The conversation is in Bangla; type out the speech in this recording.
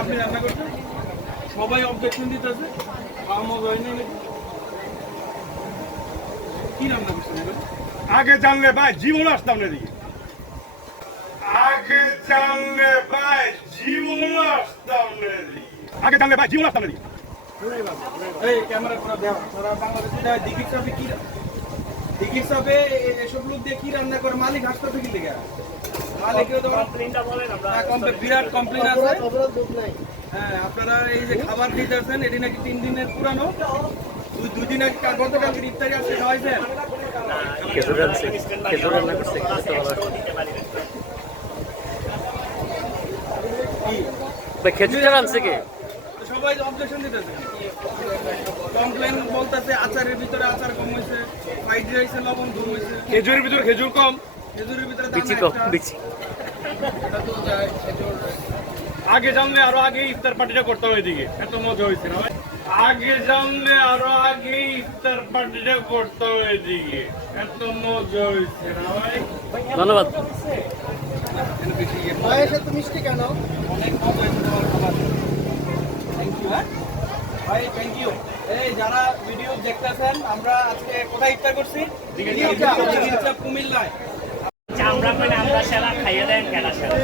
আপনি রান্না করছেন সবাই অবজেকশন দিতেছে খাওয়া হয় না কি রান্না করছেন আগে জানলে ভাই জীবন আসতাম না দিকে আগে জানলে ভাই জীবন আসতাম না আগে জানলে ভাই জীবন আসতাম না দিকে এই ক্যামেরা করে দেওয়া সারা বাংলাদেশে দিঘির চাপে কি দিঘির চাপে এসব লোক দিয়ে কি রান্না করে মালিক হাসপাতালে কি বিরাট কমপ্লেন আছে। হ্যাঁ আপনারা এই যে খাবার দিতেছেন এটি নাকি তিন দিনের পুরানো? দুই দুই দিন আগে গতকালকে ইফতারি আছে খাওয়াইছেন? খেজুর রান্না খেজুর রান্না করছে খেতে ভালো কি? ভাই খেজুরটা রানছে কে তো সবাই অবজেকশন দিতেছে। কমপ্লেন বলতেছে আচারের ভিতরে আচার কম হয়েছে ফ্রাইড রাইসে লবণ কম হয়েছে। খেজুরের ভিতরে খেজুর কম? খেজুরের বিচি কম বিচি আগে জানলে আরও আগে ইফতার পার্টিটা করতাম এদিকে এত মজা হয়েছে না আগে জানলে আরও আগে ইফতার পার্টিটা করতাম এদিকে এত মজা হয়েছে না ভাই? ধন্যবাদ। এখানে বেশি না। অনেক মজা হয়েছে তোমার খাবার। থ্যাংক ইউ হ্যাঁ? ভাই থ্যাংক ইউ এই যারা ভিডিও দেখতেছেন আমরা আজকে কোথায় ইফতার করছি? কুমিল্লায়। আমরা মানে আমরা সেরা খাইয়ে দেন কেনা সেরা